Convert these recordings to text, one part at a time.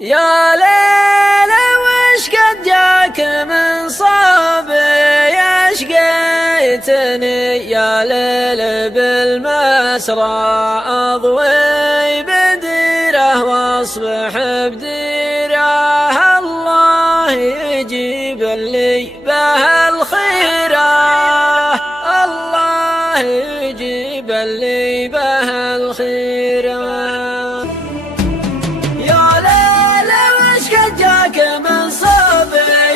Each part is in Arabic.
يا ليل وش قد جاك من صوب يشقيتني، يا ليل بالمسرى أضوي بديره واصبح بديره، الله يجيب لي به الخيره، الله يجيب لي به الخيره.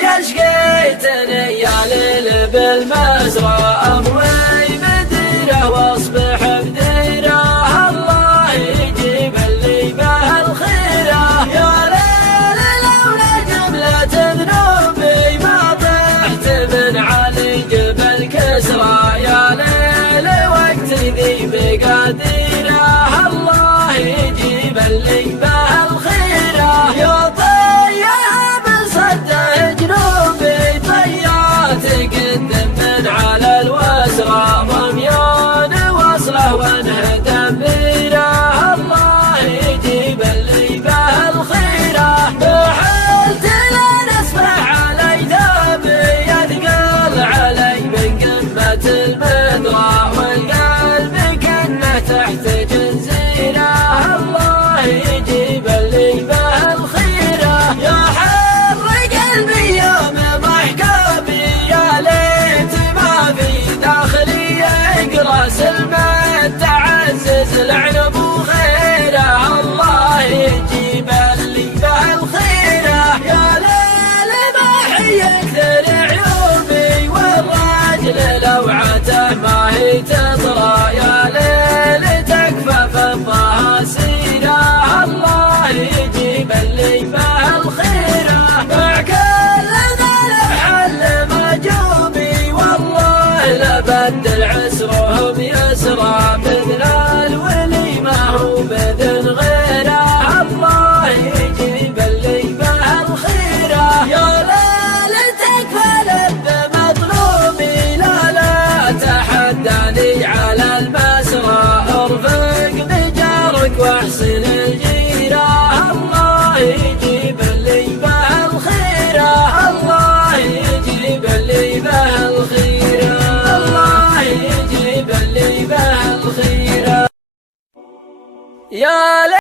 يشقيتني يا ليل بالمزرعة أضوي بديره واصبح بديره، الله يجيب لي به الخيره. يا ليل لولا جملة ذنوبي ما طحت من علي جبل كسرى، يا ليل وقت ذي بقديره، الله يجيب لي به الخيره. يا ضميان وصله وانهدم بيره، الله يجيب لي به الخيره. حلت لا نسمع علي ثوبي يثقل علي من قمة المدرى، والقلب كنه تحت جنزيره، الله يجيب لي به الخيره. يا حر قلبي يوم محكوبي، يا ليت ما في داخلي راس المال تعزز العنب وغيره، الله يجيب لي به الخيره. يا ليل ما هي اكثر عيوبي، والراجل لوعته ما هي تطرى، يا ليل تكفى فضها سيره، الله يجيب لي به الخيره. مع كل ذا حل مجوبي، والله لبدل عسرهم يسرى، بذن الولي ما هو بذن غيره، الله يجيب لي به الخيره. يا ليل تكفى لب مطلوبي، لا تحداني على المسرى، ارفق بجارك واحسن الجيره، الله يجيب لي به الخيره، الله يجيب لي به الخيره، الله يجيب لي به الخيره. يا